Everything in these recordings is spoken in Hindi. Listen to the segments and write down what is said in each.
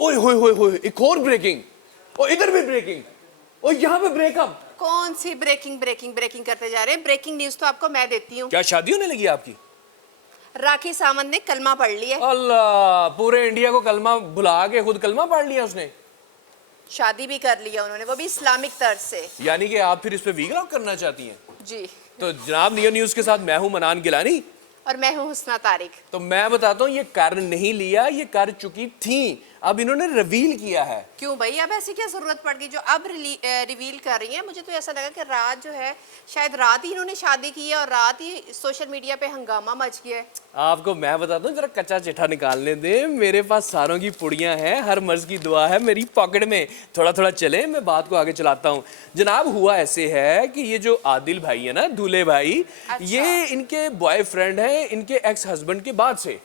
ओए होए होए होए, एक और ब्रेकिंग, और इधर भी ब्रेकिंग, और यहाँ पे ब्रेकअप। कौन सी ब्रेकिंग ब्रेकिंग ब्रेकिंग करते जा रहे हैं? ब्रेकिंग न्यूज तो आपको मैं देती हूँ। क्या शादी होने लगी आपकी? राखी सावंत ने कलमा पढ़ लिया। अल्लाह, पूरे इंडिया को कलमा भुला के खुद कलमा पढ़ लिया उसने। शादी भी कर लिया उन्होंने, वो भी इस्लामिक तर्ज से। यानी कि आप फिर इस पे वीक आउट करना चाहती हैं? जी। तो जनाब नियो न्यूज के साथ मैं हूं मनान गिलानी, और मैं हूँ हुस्ना तारिक। तो मैं बताता हूँ ये कर नहीं लिया, ये कर चुकी थी, अब इन्होंने रिवील किया है। क्यों भाई, अब ऐसी क्या जरूरत पड़ गई जो अब रिवील कर रही है? मुझे तो ऐसा लगा कि रात जो है, शायद रात ही इन्होंने शादी की है और रात ही सोशल मीडिया पे हंगामा मच गया है। आपको मैं बताता हूँ, जरा कच्चा चिट्ठा निकालने दे, मेरे पास सारों की पुड़ियाँ हैं, हर मर्ज की दुआ है मेरी पॉकेट में, थोड़ा थोड़ा चले, मैं बात को आगे चलाता हूँ। जनाब हुआ ऐसे है कि ये जो आदिल भाई है ना, दूल्हे भाई, अच्छा। ये इनके बॉयफ्रेंड है इनके एक्स हस्बैंड के बाद से,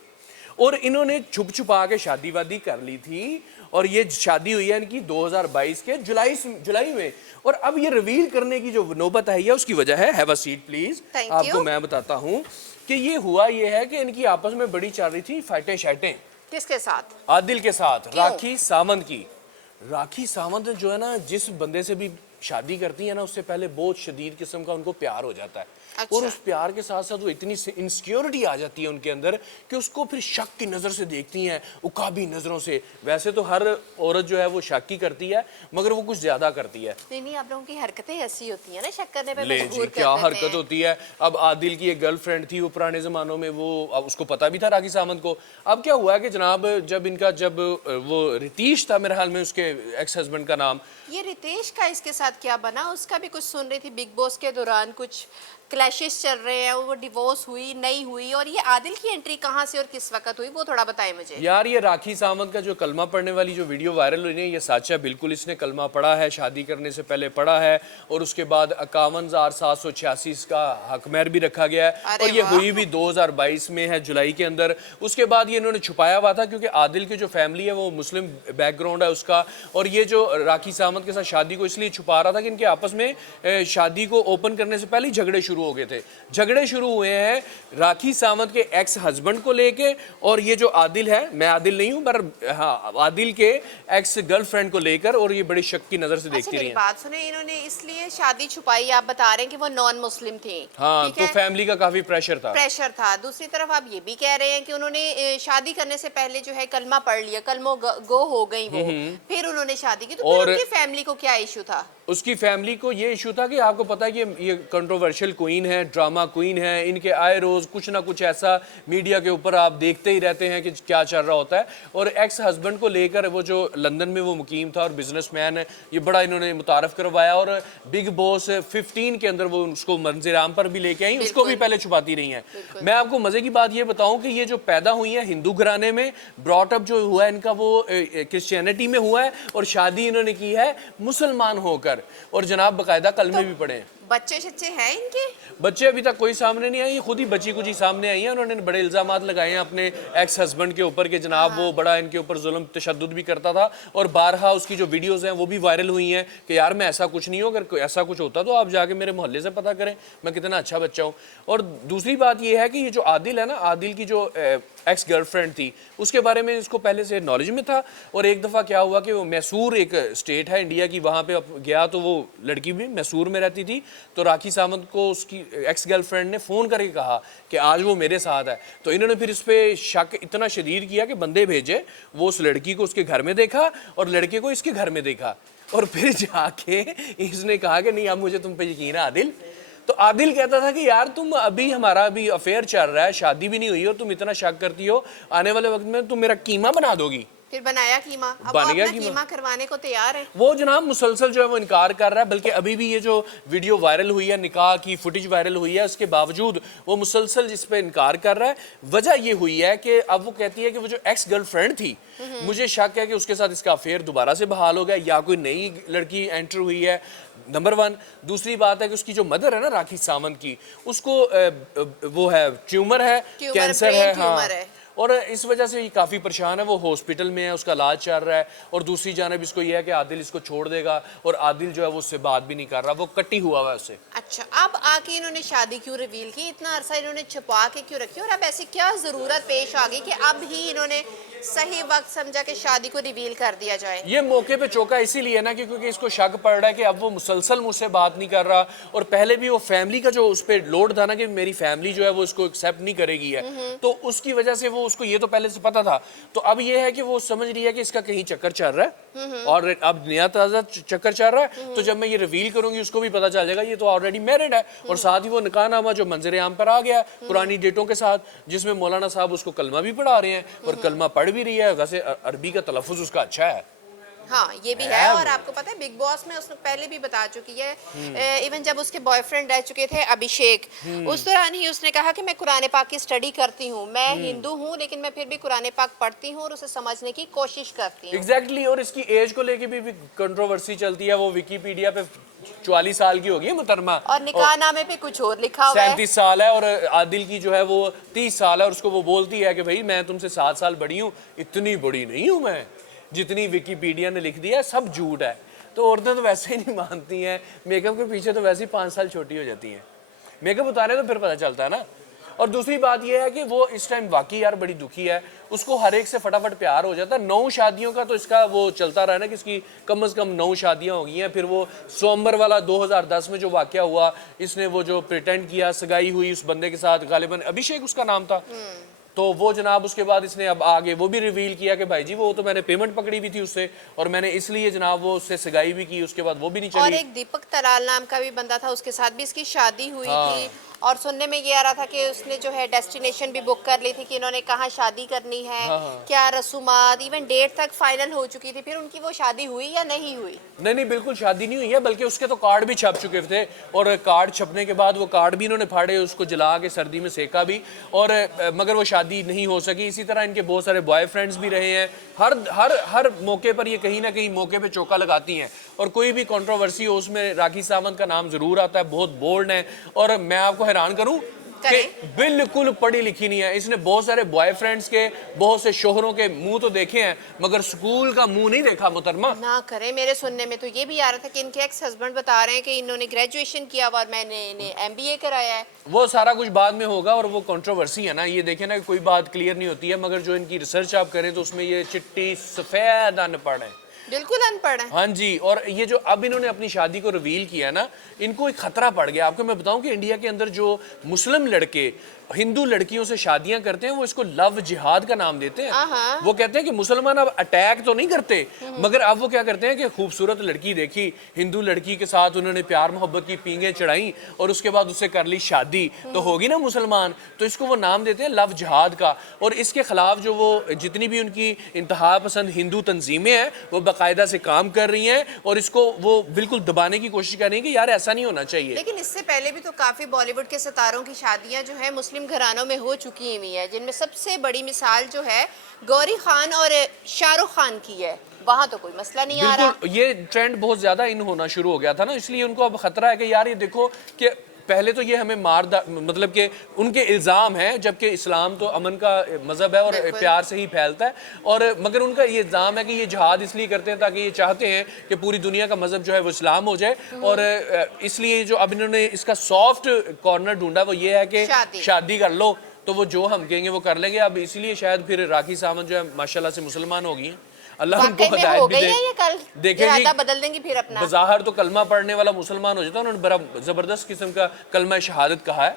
और इन्होंने छुप छुपा के शादी वादी कर ली थी, और ये शादी हुई है इनकी 2022 के जुलाई में, और अब ये रिवील करने की जो नौबत आई है उसकी वजह है, हैव अ सीट प्लीज, आपको मैं बताता हूँ कि ये हुआ ये है कि इनकी आपस में बड़ी चल रही थी फाइटें शाइटें। किसके साथ? आदिल के साथ, क्यों? राखी सावंत की। राखी सावंत जो है ना, जिस बंदे से भी शादी करती है ना, उससे पहले बहुत शदीद किस्म का उनको प्यार हो जाता है। अच्छा। और उस प्यार के साथ साथ वो इतनी इनसिक्योरिटी आ जाती है उनके अंदर कि उसको फिर शक की नज़र से देखती हैं, उकाबी नज़रों से। वैसे तो हर औरत जो है वो शक ही करती है, मगर वो कुछ ज़्यादा करती है। नहीं, आप लोगों की हरकतें ऐसी होती हैं ना, शक करने पे ले मजबूर जी, कर क्या देते हरकत हैं। होती है। अब आदिल की एक गर्लफ्रेंड थी, वो पुराने ज़मानों में, वो अब उसको पता भी था राखी सावंत को। अब क्या हुआ कि जनाब जब वो रितीश था मेरे हाल में, उसके एक्स हस्बैंड का नाम, ये रितेश का इसके साथ क्या बना? उसका भी कुछ सुन रही थी, बिग बॉस के दौरान कुछ क्लैशेस चल रहे हैं, वो डिवोर्स हुई नहीं हुई, और ये आदिल की एंट्री कहाँ से और किस वक्त हुई, वो थोड़ा बताएं मुझे। यार ये राखी सावंत का जो कलमा पढ़ने वाली जो वीडियो वायरल हुई है, ये सच है, बिल्कुल इसने कलमा पढ़ा है, शादी करने से पहले पढ़ा है, और उसके बाद 51,786 इसका हक महर भी रखा गया है, और ये हुई भी 2022 में है, जुलाई के अंदर। उसके बाद ये इन्होंने छुपाया हुआ था, क्योंकि आदिल की जो फैमिली है वो मुस्लिम बैकग्राउंड है उसका, और ये जो राखी सावंत के साथ शादी को इसलिए छुपा रहा था कि इनके आपस में शादी को ओपन करने से पहले ही झगड़े शुरू हो गए थे। झगड़े शुरू हुए हैं राखी सावंत के एक्स हस्बैंड को लेके, और ये जो आदिल है, मैं आदिल नहीं हूं पर हाँ, आदिल के एक्स गर्लफ्रेंड को लेकर, और ये बड़ी शक की नजर से देखती रही हैं। बात सुने, इन्होंने इसलिए शादी छुपाई, आप बता रहे हैं कि वो नॉन मुस्लिम थी। हाँ, तो फैमिली का काफी प्रेशर था। दूसरी तरफ आप ये भी कह रहे हैं कि उन्होंने शादी करने से पहले जो है कलमा पढ़ लिया, कलमो गो हो गई वो, फिर उन्होंने शादी की, तो फिर उनकी फैमिली को क्या इशू था? उसकी फैमिली को ये इशू था कि आपको पता है कि ये कंट्रोवर्शियल क्वीन है, ड्रामा क्वीन है, इनके आए रोज कुछ ना कुछ ऐसा मीडिया के ऊपर आप देखते ही रहते हैं कि क्या चल रहा होता है। और एक्स हस्बैंड को लेकर वो जो लंदन में वो मुकीम था और बिजनेसमैन है, ये बड़ा इन्होंने मुतारफ करवाया, और बिग बॉस 15 के अंदर वो उसको मंजिल आम पर भी लेके आई, उसको भी पहले छुपाती रही हैं। मैं आपको मजे की बात ये बताऊं कि ये जो पैदा हुई है हिंदू घराने में, ब्रॉटअप जो हुआ है इनका वो क्रिश्चियनिटी में हुआ है, और शादी इन्होंने की है मुसलमान होकर, और जनाब बकायदा कलमे भी पढ़े हैं। बच्चे शच्चे हैं इनके? बच्चे अभी तक कोई सामने नहीं आए, ये खुद ही बची कुछ ही सामने आई हैं। उन्होंने बड़े इल्जामात लगाए हैं अपने एक्स हस्बैंड के ऊपर कि जनाब वो बड़ा इनके ऊपर जुल्म तशद्दुद भी करता था, और बारहा उसकी जो वीडियोस हैं वो भी वायरल हुई हैं कि यार मैं ऐसा कुछ नहीं हूँ, अगर ऐसा कुछ होता तो आप जाके मेरे मोहल्ले से पता करें, मैं कितना अच्छा बच्चा हूँ। और दूसरी बात ये है कि ये जो आदिल है ना, आदिल की जो एक्स गर्लफ्रेंड थी, उसके बारे में इसको पहले से नॉलेज में था। और एक दफ़ा क्या हुआ कि वो मैसूर एक स्टेट है इंडिया की, वहाँ पे गया, तो वो लड़की भी मैसूर में रहती थी, तो राखी सावंत को उसकी एक्स गर्लफ्रेंड ने फ़ोन करके कहा कि आज वो मेरे साथ है। तो इन्होंने फिर इस पर शक इतना शदीद किया कि बंदे भेजे, वो उस लड़की को उसके घर में देखा और लड़के को इसके घर में देखा, और फिर जाके इसने कहा कि नहीं अब मुझे तुम पे यकीन है आदिल। तो आदिल कहता था कि यार तुम हमारा अभी अफेयर चल रहा है, शादी भी नहीं हुई, और तुम इतना शक करती हो, आने वाले वक्त में तुम मेरा कीमा बना दोगी। फिर बनाया कीमा, अब बन गया कीमा करवाने को तैयार है। वो जनाब मुसलसल जो है वो इनकार कर रहा है, बल्कि अभी भी ये जो वीडियो वायरल हुई है, निकाह की फुटेज वायरल हुई है, उसके बावजूद वो मुसलसल इस पे इनकार कर रहा है। वजह ये हुई है कि अब वो कहती है कि वो जो एक्स गर्लफ्रेंड थी, मुझे शक है कि उसके साथ इसका अफेयर दोबारा से बहाल हो गया, या कोई नई लड़की एंटर हुई है, नंबर 1। दूसरी बात है कि उसकी जो मदर है ना राखी सावंत की, उसको वो है ट्यूमर है, कैंसर है, हाँ, और इस वजह से ये काफ़ी परेशान है। वो हॉस्पिटल में है, उसका इलाज चल रहा है, और दूसरी जानब इसको ये है कि आदिल इसको छोड़ देगा, और आदिल जो है वो उससे बात भी नहीं कर रहा, वो कट्टी हुआ है उससे। अच्छा, अब आके इन्होंने शादी क्यों रिवील की, इतना अरसा इन्होंने छुपा के क्यों रखी, और अब ऐसी क्या ज़रूरत पेश आ गई कि अब ही इन्होंने सही वक्त समझा कि शादी को रिवील कर दिया जाए? ये मौके पे चौका इसीलिए ना कि क्योंकि इसको शक पड़ रहा है कि अब वो मुसलसल मुझसे बात नहीं कर रहा, और पहले भी वो फैमिली का जो उस पर लोड था ना कि मेरी फैमिली जो है वो इसको एक्सेप्ट नहीं करेगी है, तो उसकी वजह से वो उसको ये तो पहले से पता था। तो अब ये है कि वो समझ रही है कि इसका कहीं चक्कर चल रहा है, और अब नया ताज़ा चक्कर चल रहा है, तो जब मैं ये रिवील करूंगी उसको भी पता चल जाएगा ये तो ऑलरेडी मैरिड है। और साथ ही वो निकाहनामा जो मंजर आम पर आ गया पुरानी डेटों के साथ, जिसमें मौलाना साहब उसको कलमा भी पढ़ा रहे हैं, और कलमा पढ़ भी रही है। वैसे अरबी का तलफ़ुज़ उसका अच्छा है। हाँ, ये भी है। और आपको पता है बिग बॉस में उसने पहले भी बता चुकी है, इवन जब उसके बॉयफ्रेंड रह चुके थे अभिषेक, उस दौरान ही उसने कहा कि मैं कुरान पाक की स्टडी करती हूँ, मैं हिंदू हूँ लेकिन मैं फिर भी कुरान पाक पढ़ती हूँ और उसे समझने की कोशिश करती हूँ। एग्जैक्टली। और इसकी एज को लेके भी कंट्रोवर्सी चलती है। वो विकीपीडिया पे 44 साल की होगी मुहतरमा, और निकाहनामे पे कुछ और लिखा हुआ है। 37 साल है, और आदिल की जो है वो 30 साल है, और उसको वो बोलती है कि भाई मैं तुमसे 7 साल बड़ी हूँ, इतनी बड़ी नहीं हूँ मैं, जितनी विकीपीडिया ने लिख दिया है सब झूठ है। तो औरतें तो वैसे ही नहीं मानती हैं, मेकअप के पीछे तो वैसे ही 5 साल छोटी हो जाती हैं, मेकअप उतारे तो फिर पता चलता है ना। और दूसरी बात यह है कि वो इस टाइम वाकई यार बड़ी दुखी है, उसको हर एक से फटाफट प्यार हो जाता है। 9 शादियों का तो इसका वो चलता रहा ना कि इसकी कम से कम 9 शादियां हो गई हैं। फिर वो सोमबर वाला 2010 में जो वाकया हुआ, इसने वो जो प्रिटेंड किया, सगाई हुई उस बंदे के साथ, गालिबन अभिषेक उसका नाम था, तो वो जनाब उसके बाद इसने अब आगे वो भी रिवील किया कि भाई जी वो तो मैंने पेमेंट पकड़ी भी थी उससे, और मैंने इसलिए जनाब वो उससे सगाई भी की, उसके बाद वो भी नहीं चली। और एक दीपक तलाल नाम का भी बंदा था, उसके साथ भी इसकी शादी हुई थी, और सुनने में ये आ रहा था कि उसने जो है डेस्टिनेशन भी बुक कर ली थी कि इन्होंने कहाँ शादी करनी है, क्या रसूमात, इवन डेट तक फाइनल हो चुकी थी। फिर उनकी वो शादी हुई या नहीं हुई? नहीं, बिल्कुल शादी नहीं हुई है, बल्कि उसके तो कार्ड भी छप चुके थे, और कार्ड छपने के बाद वो कार्ड भी इन्होंने फाड़े, उसको जला के सर्दी में सेका भी, और मगर वो शादी नहीं हो सकी। इसी तरह इनके बहुत सारे बॉयफ्रेंड्स भी रहे हैं। हर हर हर मौके पर ये कहीं ना कहीं मौके पे चौका लगाती हैं, और कोई भी कंट्रोवर्सी हो उसमें राखी सावंत का नाम जरूर आता है, बहुत बोल्ड है। और मैं आपको हैरान करूं कि बिल्कुल पढ़ी लिखी नहीं है। इसने बहुत सारे बॉयफ्रेंड्स के, बहुत से शोहरों के मुंह तो देखे हैं, मगर स्कूल का मुंह नहीं देखा मुहतरमा। ना करे, मेरे सुनने में तो ये भी आ रहा था कि इनके एक्स हस्बैंड बता रहे हैं कि इन्होंने ग्रेजुएशन किया और मैंने इन्हें MBA कराया है। वो सारा कुछ बाद में होगा, और वो कंट्रोवर्सी है ना, ये देखें ना कि कोई बात क्लियर नहीं होती है, मगर जो इनकी रिसर्च आप करें तो उसमें ये चिट्टी सफेद अनपढ़ है, बिल्कुल अनपढ़ है। हाँ जी। और ये जो अब इन्होंने अपनी शादी को रिवील किया ना, इनको एक खतरा पड़ गया। आपको मैं बताऊं कि इंडिया के अंदर जो मुस्लिम लड़के हिंदू लड़कियों से शादियां करते हैं, वो इसको लव जिहाद का नाम देते हैं। वो कहते हैं कि मुसलमान अब अटैक तो नहीं करते, मगर अब वो क्या करते हैं कि खूबसूरत लड़की देखी, हिंदू लड़की के साथ उन्होंने प्यार मोहब्बत की पींगे चढ़ाई, और उसके बाद उससे कर ली शादी, तो होगी ना मुसलमान, तो इसको वो नाम देते हैं लव जिहाद का। और इसके खिलाफ जो वो जितनी भी उनकी इंतहा पसंद हिंदू तंजीमें हैं, वो बाकायदा से काम कर रही हैं, और इसको वो बिल्कुल दबाने की कोशिश कर रही हैं कि यार ऐसा नहीं होना चाहिए। लेकिन इससे पहले भी तो काफी बॉलीवुड के सितारों की शादियां जो है मुस्लिम घरानों में हो चुकी हुई है, जिनमें सबसे बड़ी मिसाल जो है गौरी खान और शाहरुख खान की है। वहां तो कोई मसला नहीं आ रहा। ये ट्रेंड बहुत ज्यादा इन होना शुरू हो गया था ना, इसलिए उनको अब खतरा है कि यार ये देखो कि पहले तो ये हमें मतलब कि उनके इल्ज़ाम हैं, जबकि इस्लाम तो अमन का मज़हब है और प्यार से ही फैलता है, और मगर उनका ये इल्ज़ाम है कि ये जिहाद इसलिए करते हैं ताकि ये चाहते हैं कि पूरी दुनिया का मज़हब जो है वो इस्लाम हो जाए। और इसलिए जो अब इन्होंने इसका सॉफ्ट कॉर्नर ढूंढा वो ये है कि शादी कर लो, तो वो जो हम कहेंगे वो कर लेंगे। अब इसीलिए शायद फिर राखी सावंत जो है माशाल्लाह से मुसलमान हो गई हैं, अल्लाह उनको हिदायत भी दे। देखेंगे बदल देंगी फिर अपना। बज़ाहिर तो कलमा पढ़ने वाला मुसलमान हो जाता है, उन्होंने बड़ा जबरदस्त किस्म का कलमा शहादत कहा है,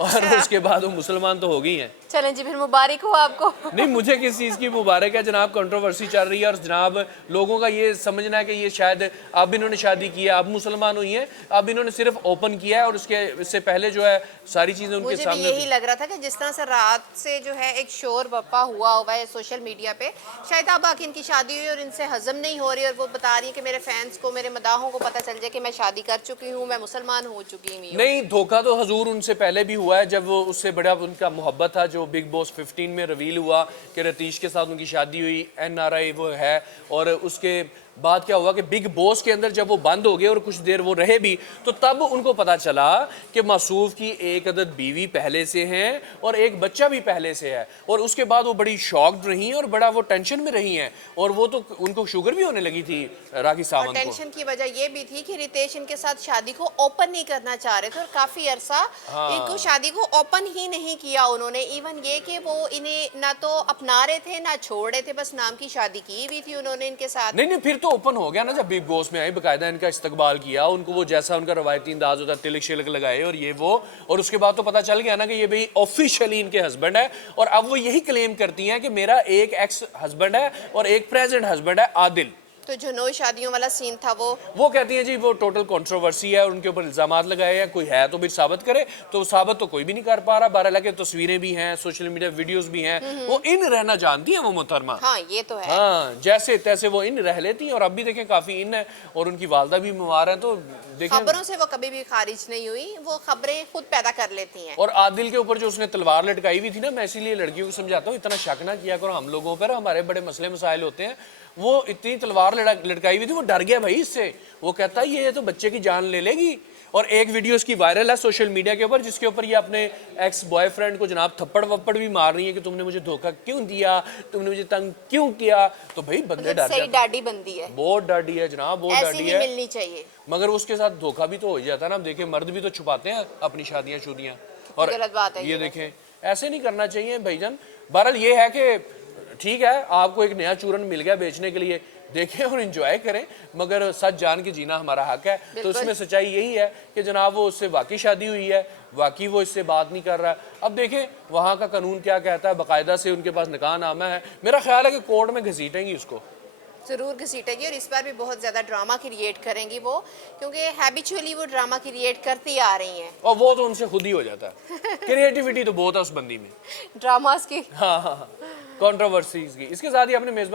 और उसके बाद वो मुसलमान तो हो गई हैं। चलें जी, फिर मुबारक हो आपको। नहीं, मुझे किस चीज़ की मुबारक है जनाब, कंट्रोवर्सी चल रही है, और जनाब लोगों का ये समझना है कि ये शायद अब इन्होंने शादी की है, अब मुसलमान हुई हैं, अब इन्होंने सिर्फ ओपन किया है, और इससे पहले जो है सारी चीज़ें उनके मुझे सामने। भी यही लग रहा था कि जिस तरह से रात से जो है एक शोर बपा हुआ है सोशल मीडिया पे, शायद अब आके इनकी शादी हुई और इनसे हजम नहीं हो रही, और वो बता रही है कि मेरे फैंस को, मेरे मदाहों को पता चल जाए कि मैं शादी कर चुकी हूँ, मैं मुसलमान हो चुकी हूँ। नहीं, धोखा तो हजूर उनसे पहले भी हुआ है, जब वो उससे बड़ा उनका मोहब्बत था, जो बिग बॉस 15 में रिवील हुआ कि रतीश के साथ उनकी शादी हुई, NRI वो है, और उसके बात क्या हुआ कि बिग बॉस के अंदर जब वो बंद हो गए और कुछ देर वो रहे भी, तो तब उनको पता चला कि मासूफ की एक अदद बीवी पहले से है और एक बच्चा भी पहले से है। और उसके बाद वो बड़ी शॉक्ड रही और बड़ा वो टेंशन में रही हैं। और वो तो उनको शुगर भी होने लगी थी राखी और सावंत को। टेंशन की वजह ये भी थी कि रितेश इनके साथ शादी को ओपन नहीं करना चाह रहे थे और काफी अरसा इनको शादी को ओपन ही नहीं किया उन्होंने। इवन ये कि वो इन्हें ना तो अपना रहे थे ना छोड़ रहे थे, बस नाम की शादी की हुई थी उन्होंने इनके साथ। नहीं फिर तो ओपन हो गया ना जब बिग बॉस में आई, बकायदा इनका इस्तकबाल किया, उनको वो जैसा उनका रवायती अंदाज होता है तिलक शिलक लगाए और ये वो। और उसके बाद तो पता चल गया ना कि ये भाई ऑफिशियली इनके हस्बैंड है। और अब वो यही क्लेम करती हैं कि मेरा एक एक्स हस्बैंड है और एक प्रेजेंट हस्बैंड है आदिल। तो जो नौ शादियों वाला सीन था वो कहती हैं जी वो टोटल कंट्रोवर्सी है और उनके ऊपर इल्जामात लगाए हैं, कोई है तो फिर साबित करे। तो साबित तो कोई भी नहीं कर पा रहा। बहरहाल के तस्वीरें भी हैं, सोशल मीडिया वीडियोस भी हैं, वो इन रहना जानती हैं वो मोहतरमा। हाँ ये तो है। हाँ जैसे तैसे वो इन रह लेती हैं और अब भी देखें काफी इन है और उनकी वालदा भी बीमार है। तो देखें खबरों से वो कभी भी खारिज नहीं हुई, वो खबरें खुद पैदा कर लेती हैं। और आदिल के ऊपर जो उसने तलवार लटकाई हुई थी ना, मैं इसीलिए लड़कियों को समझाता हूँ इतना शक ना किया करो हम लोगों पर, हमारे बड़े मसले मसाइल होते हैं। वो इतनी तलवार लटकाई हुई थी, वो डर गया भाई इससे। वो कहता है ये तो बच्चे की जान ले लेगी। और एक वीडियो इसकी वायरल है सोशल मीडिया के ऊपर, जिसके ऊपर ये अपने एक्स बॉयफ्रेंड को जनाब थप्पड़ वप्पड़ भी मार रही है कि तुमने मुझे धोखा क्यों दिया, तुमने मुझे तंग क्यों किया। तो भाई बंदे डर सही जाते हैं। डाडी बंदी है, बहुत डाडी है जनाब, बहुत ऐसी डाडी ही है। मिलनी चाहिए। मगर उसके साथ धोखा भी तो हो ही जाता है ना। अब देखें मर्द भी तो छुपाते हैं अपनी शादियां शुदियां। और गलत बात है ये देखें ऐसे नहीं करना चाहिए भाईजान। बहरहाल ये है कि ठीक है आपको एक नया चूरन मिल गया बेचने के लिए, देखें और एंजॉय करें, मगर सच जान के जीना हमारा हक है। तो इसमें सच्चाई यही है कि जनाब वो उससे वाकई शादी हुई है, वाकई वो इससे बात नहीं कर रहा है। अब देखें वहाँ का कानून क्या कहता है, बाकायदा से उनके पास निकाहनामा है। मेरा ख्याल है कि कोर्ट में घसीटेंगी उसको, जरूर घसीटेगी। और इस बार भी बहुत ज्यादा ड्रामा क्रिएट करेंगी वो, क्योंकि हैबिचुअली वो ड्रामा क्रिएट करती आ रही हैं। और वो तो उनसे खुद ही हो जाता है। क्रिएटिविटी तो बहुत है उस बंदी में, ड्रामास की हाँ कंट्रोवर्सीज की। इसके साथ ही अपने मेजबान